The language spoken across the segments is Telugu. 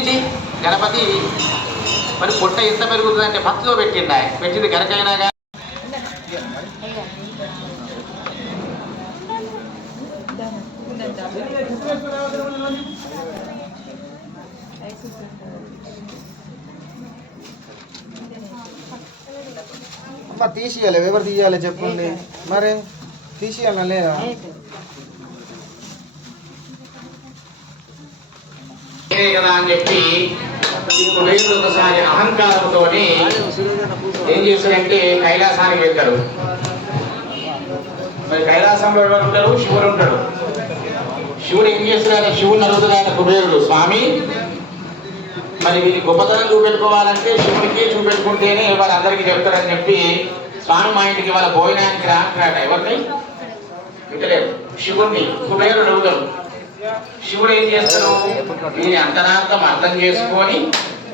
ఇది గణపతి మరి పొట్ట ఎంత పెరుగుతుందంటే భక్తిలో పెట్టింది ఆయన. పెట్టింది గనకైనా కానీ తీసియాలి ఎవరు తీయాలి చెప్పండి. మరి? తీసియాలా లేదా? నేనే కదా అని చెప్పి కుబేరుడు ఒకసారి అహంకారంతో ఏం చేశారంటే కైలాసానికి వెళ్తారు. మరి కైలాసంలో ఎవరు ఉంటారు? శివుడు ఉంటాడు. శివుడు ఏం చేస్తున్నాడు? శివుడు అడుగుతున్నాడు కుబేరుడు స్వామి మరి వీరి గొప్పతనం చూపెట్టుకోవాలంటే శివుడికి చూపెట్టుకుంటేనే వాళ్ళందరికీ చెప్తారని చెప్పి స్వామి మా ఇంటికి వాళ్ళ భోజనానికి రా రాట ఎవరిని? ఇంకలేదు శివుణ్ణి కుబేరుడు అడుగుతాడు. శివుడు ఏం చేస్తారు మీ అంతరార్థం అర్థం చేసుకొని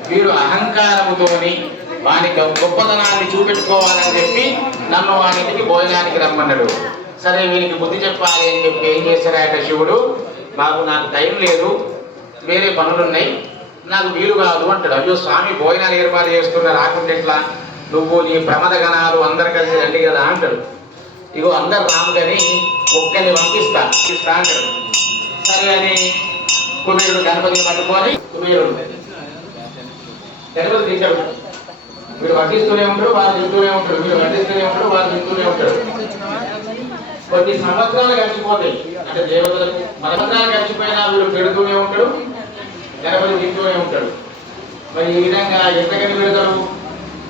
వీడు అహంకారముతోని వాని గొప్పతనాన్ని చూపెట్టుకోవాలని చెప్పి నన్ను వానికి భోజనానికి రమ్మన్నాడు. సరే వీనికి బుద్ధి చెప్పాలి అని చెప్పి ఏం చేశాడట శివుడు? బాబు నాకు టైం లేదు. వేరే పనులున్నాయి. నాకు వీలు కాదు అంటాడు. అయ్యో స్వామి భోజనాలు ఏర్పాటు చేస్తున్నా రాకుంటే ఎట్లా? నువ్వు నీ ప్రమద గణాలు అందరు కలిసి రండి కదా అంటాడు. ఇగో అందరు రాము కానీ ఒక్కరిని పంపిస్తా. పంపిస్తా అంటాడు. సరే అని కుబేరుడు గణపతిని పట్టుకొని కుబేరుడు గణపతి తీసాడు మీరు వడ్డిస్తూనే ఉంటారు వారు తింటూనే ఉంటారు మీరు వడ్డిస్తూనే ఉంటారు వారు తింటూనే ఉంటారు కొన్ని సంవత్సరాలు గడిచిపోతాయి. అంటే దేవతలకు మన సంవత్సరాలు గడిచిపోయినా వీళ్ళు పెడుతూనే ఉంటాడు గణపతి తింటూనే ఉంటాడు. మరి ఈ విధంగా ఎంతకని పెడతారు?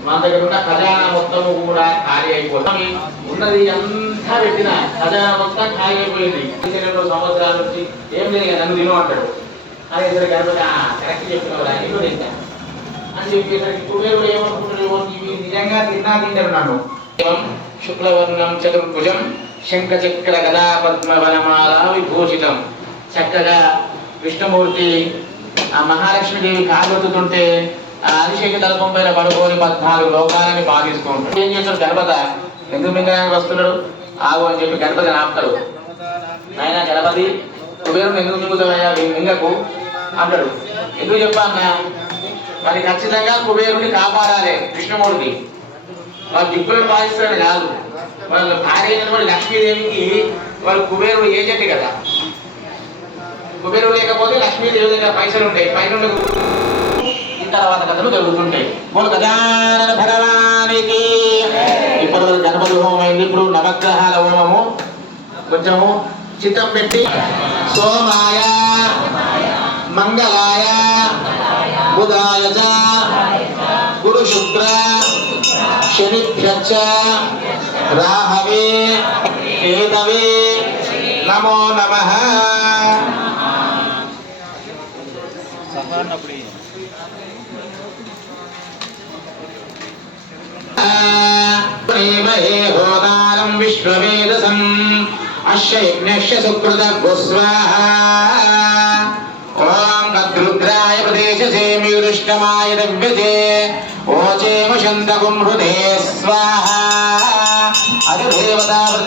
మన దగ్గర ఉన్న ఖజానా మొత్తం కూడా ఖాళీ అయిపోతుంది. ఉన్నది అంత పెట్టిన ఖజానా మొత్తం ఖాళీ అయిపోయింది రెండు సంవత్సరాల నుంచి ఏం లేదు నన్ను తిను అంటాడు. అదే ఇద్దరు గణపతి కరెక్ట్ చెప్పినవాడు ఆయన కూడా తింటా. అని చెప్పేసరికి కుబేరుడు ఏమనుకుంటాడు ఇవి నిజంగా తిన్నా తింటారు నన్ను. శుక్లవర్ణం చతుర్భుజం శంఖ చక్ర గదా పద్మవనమాల విభూషితం. చక్కగా విష్ణుమూర్తి ఆ మహాలక్ష్మీదేవి కాగొత్తుతుంటే ఆ అభిషేక తలపం పైన పడుకొని పద్నాలుగు లోకాలని పాటిస్తూ ఉంటాడు. ఏం చేస్తాడు గణపత? ఎందుకు మింగడానికి వస్తున్నాడు? ఆగు అని చెప్పి గణపతి ఆపుతాడు. నాయన గణపతి కుబేరుని ఎందుకు మింగుతాడయ్యా మింగకు. అంటాడు. ఎందుకు చెప్పన్నా మరి ఖచ్చితంగా కుబేరుని కాపాడాలి కృష్ణమూర్తి. వాళ్ళు దిక్కులను పాలిస్తారని కాదు. వాళ్ళ భార్య అయినటువంటి లక్ష్మీదేవికి వాళ్ళు కుబేరుడు ఏజెంట్ కదా. కుబేరుడు లేకపోతే లక్ష్మీదేవి దగ్గర పైసలు ఉంటాయి. పైసలు తర్వాత కథలు జరుగుతుంటాయి. మూడు గజానన భగవానికి ఇప్పటివరకు గణపతి హోమం అయింది ఇప్పుడు నవగ్రహాల హోమము. కొంచెము చిత్తం పెట్టి. సోమాయ మంగళాయ బుధాయ గురు శుక్ర శనిభ్యచ్చ రాహవే కేతవే నమో నమ. ప్రేమహే హోదారం విశ్వవేదసం. అశ్య యజ్ఞస్య సుకృత గుస్వాహ. ఓం తద్రుద్రాయ ప్రదేశసే మీరుష్టమాయ దవ్యసే. ఓచేమ శంతకుం హృదే స్వాహ. అధిదేవతా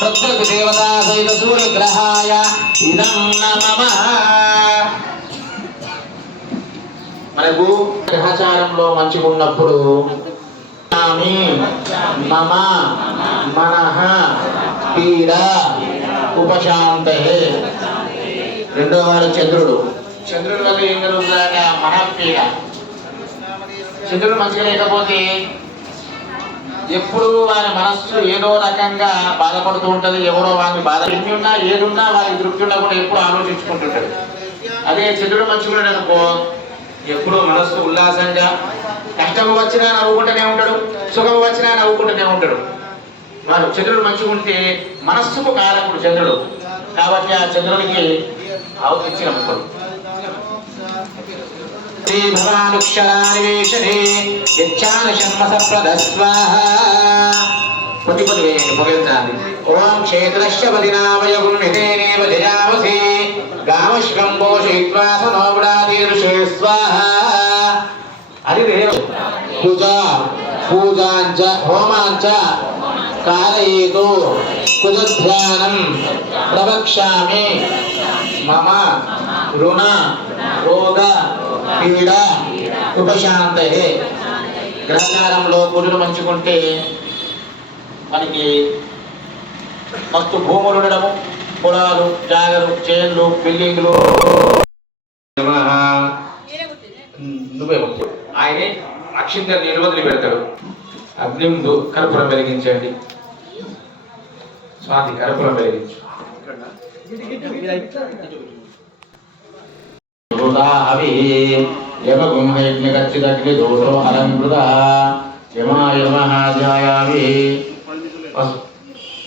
ప్రత్యక్ దేవతా సహిత సూర్యగ్రహాయ ఇదం నమః. మనకు గ్రహచారంలో మంచిగా ఉన్నప్పుడు మమ మనః పీడ ఉపశాంత రెండో వాడు చంద్రుడు. చంద్రుడి వల్ల ఏం కలుగుతుందంటే మన పీడ చంద్రుడు మంచిగా లేకపోతే ఎప్పుడు వారి మనస్సు ఏదో రకంగా బాధపడుతూ ఉంటుంది ఎవరో వారిని బాధ. ఎన్ని ఉన్నా ఏదున్నా వారికి తృప్తి ఉన్నా కూడా ఎప్పుడు ఆలోచించుకుంటుంటాడు. అదే చంద్రుడు మంచిగా అనుకో ఎప్పుడు మనస్సు ఉల్లాసంగా కష్టము వచ్చినా నవ్వుకుంటూనే ఉంటాడు. సుఖము వచ్చినా నవ్వుకుంటూనే ఉంటాడు. వాడు చంద్రుడు మంచిగా ఉంటే మనస్సుకు కారకుడు చంద్రుడు. కాబట్టి ఆ చంద్రుడికి అవతరించిన శ్రీ భగవానుక్షరానివేశనే యచ్చాన షణ్మస ప్రదస్వాహ కొద్ది వేయండి ఓం జయావసి. సనోగుడాదీర్షే స్వాహ. పూజాంచ హోమాంచ కారయేతు కుజధ్యానం ప్రవక్ష్యామి. మమ రుణ రోగ పీడ ఉపశాంతే గ్రహచారంలో పురులు మంచుకుంటే మనకి మస్తు భూములు ఉండడము పొలాలు జాగలు చేన్లు బిల్డింగ్లు. నమః. నువ్వే ఆయనే అక్షింత నీళ్ళు వదిలి పెడతాడు. అగ్ని ముందు కర్పూరం వెలిగించండి. స్వాతి కర్పూరం వెలిగించు.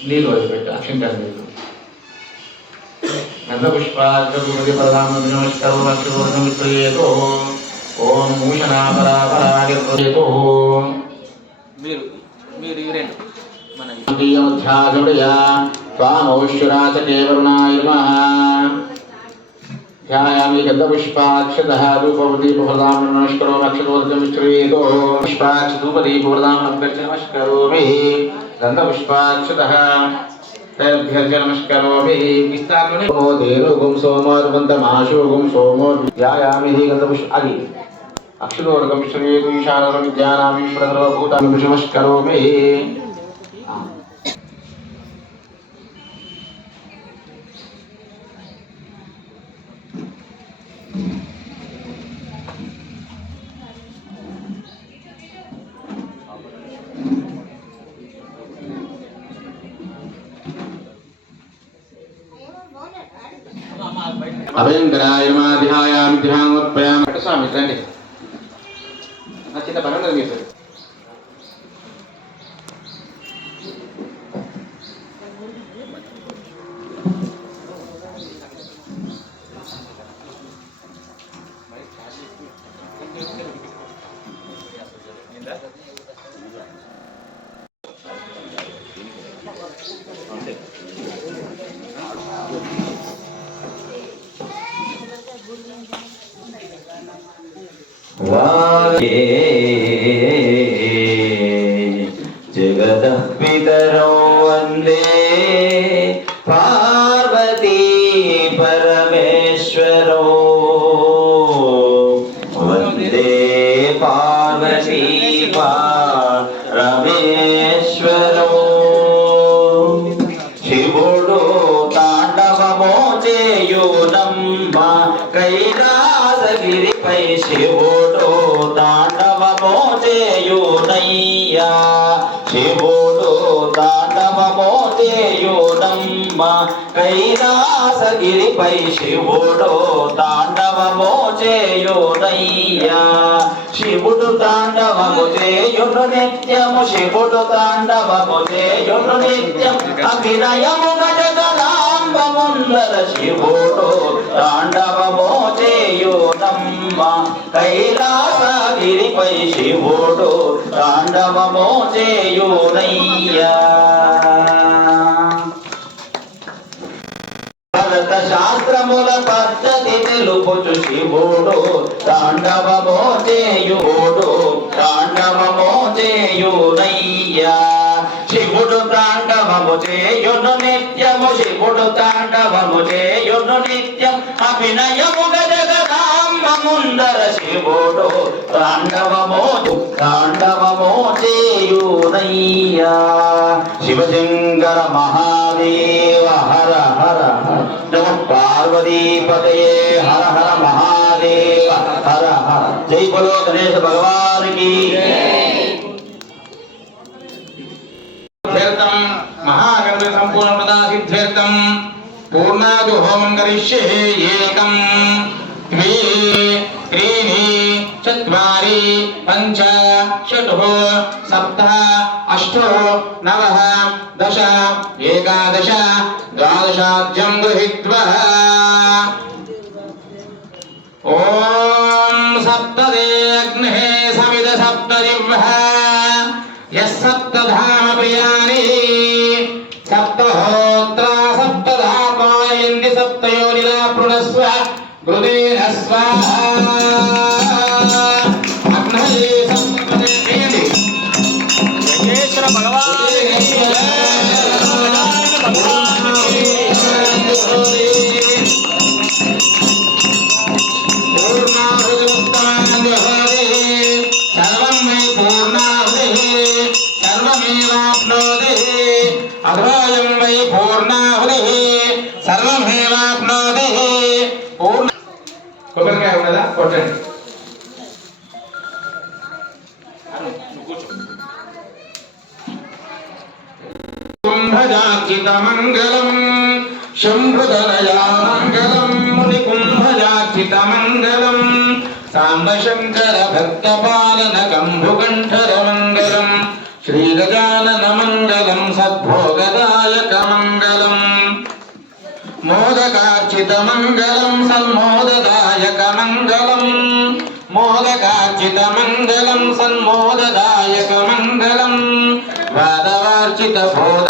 నీళ్ళు వదిలిపెట్టు నీళ్ళు. నమస్కారం ఓం మీరు మీరు ఈ రెండు మన మధ్యాజుడయ త్వామౌశ్వరాచ కేవరుణాయుర్మః ధ్యాయామి గంధపుష్పాక్షతः రూపవదీపహృదాం నమస్కరోమి అక్షతోదకం విక్రయేతో పుష్పాక్ష ధూపదీపహృదాం అభ్యర్చ నమస్కరోమి గంధపుష్పాక్షతः తేభ్యర్చ నమస్కరోమి విస్తారంలోనే ఓ దేనుగుం సోమోర్వంతమాశోగుం సోమో ధ్యాయామి గంధపుష్ప అది అక్షతోదకం శ్రీయేతు ఈశానం జ్ఞానామీశ్వర సర్వభూతాన్ని నమస్కరోమి అభయంకరాయమాధ్యాయామి ధ్యానోత్పయామి స్వామి రండి నా చిన్న పని ఉన్నది మీరు হে శివుడు తాండవమో కైలాసగిరిపై శివుడు తాండవమో చేయునయ్యా శివుడు తాండవము చేయుడు నిత్యము శివుడు తాండవము చేయుడు నిత్యం. అభినయము గజగలాంబముందర శివుడు తాండవము చేయుడమ్మ కైలాసగిరిపై శివుడు తాండవము చేయునయ్యా భరత శాస్త్రముల పద్ధతి తెలుపుచు శివుడు తాండవమో చేయుడు తాండవమో చేయునయ్యా శివుడు తాండవము చేయును నిత్యము శివుడు తాండవము చేయును నిత్యం. అభినయము గజగదాంబ ముందర శివుడు తాండవమో తాండవమో చేయునయ్యా శివశంకర మహాదేవ హర హర హర నమ పార్వతీపతయే హర హర మహాదేవ హర హర జై బలో గణేశ భగవానికి సిద్ధ్యర్థం మహాగణపతి సంపూర్ణ ప్రదా సిద్ధ్యర్థం పూర్ణాదు హోమం కరిష్యే చత్వారి పంచ షట్ సప్త అష్టో నవ దశ ఏకాదశ ద్వాదశాద్యం గృహీత్వా ఓం సప్తదేగ్నే సమిద సప్తజిహ్వ యः సప్తధామ ప్రియాని సప్తహోత్ర సప్తధాపాయన్తి సప్తయోనినా పృణస్వ కుంభజాచితమంగళం శంభుదనయామంగళం మునికుంభజాచితమంగళం సాంబశంకర భక్తపాలన కంభుకంఠర మంగళం శ్రీగజానన మంగళం సద్భోగదాయక మంగళం మోదకార్చిత మంగళం సన్మోదదాయక మంగళం మోదకార్చిత మంగళం సన్మోదదాయక మంగళం వాదవార్చిత బోధ